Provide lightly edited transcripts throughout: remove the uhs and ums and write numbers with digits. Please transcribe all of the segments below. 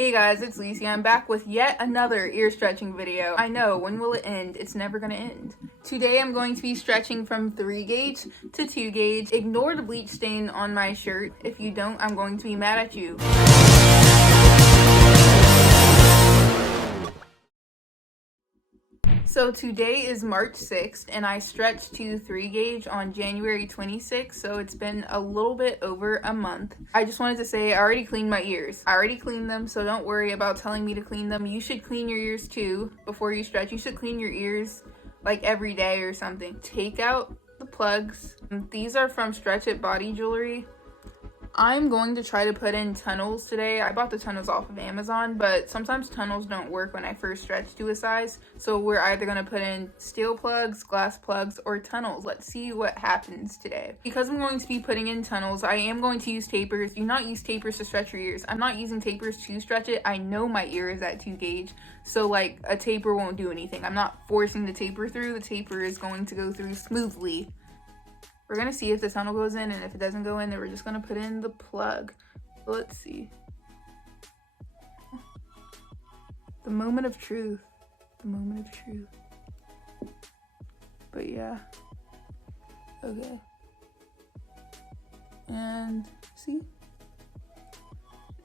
Hey guys, it's Lacey. I'm back with yet another ear stretching video. I know, when will it end? It's never gonna end. Today I'm going to be stretching from 3 gauge to 2 gauge. Ignore the bleach stain on my shirt. If you don't, I'm going to be mad at you. So today is March 6th and I stretched to 3 gauge on January 26th, so it's been a little bit over a month. I just wanted to say I already cleaned my ears. I already cleaned them, so don't worry about telling me to clean them. You should clean your ears too before you stretch. You should clean your ears like every day or something. Take out the plugs. These are from Stretch It Body Jewelry. I'm going to try to put in tunnels today. I bought the tunnels off of Amazon, but sometimes tunnels don't work when I first stretch to a size. So we're either going to put in steel plugs, glass plugs, or tunnels. Let's see what happens today. Because I'm going to be putting in tunnels, I am going to use tapers. Do not use tapers to stretch your ears. I'm not using tapers to stretch it. I know my ear is at 2 gauge, so like a taper won't do anything. I'm not forcing the taper through. The taper is going to go through smoothly. We're gonna see if the tunnel goes in, and if it doesn't go in, then we're just gonna put in the plug. Let's see. The moment of truth. The moment of truth. But yeah. Okay. And see?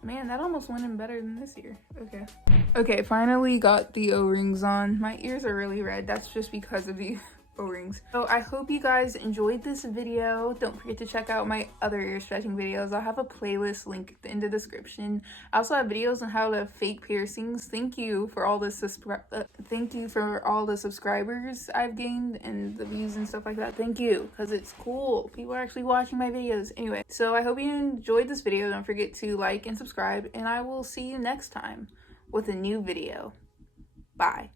Man, that almost went in better than this ear. Okay. Okay, finally got the O-rings on. My ears are really red. That's just because of the O-rings. So I hope you guys enjoyed this video. Don't forget to check out my other ear stretching videos. I'll have a playlist link in the description. I also have videos on how to fake piercings. Thank you for all the subscribers I've gained and the views and stuff like that. Thank you, because it's cool. People are actually watching my videos. Anyway, so I hope you enjoyed this video. Don't forget to like and subscribe, and I will see you next time with a new video. Bye.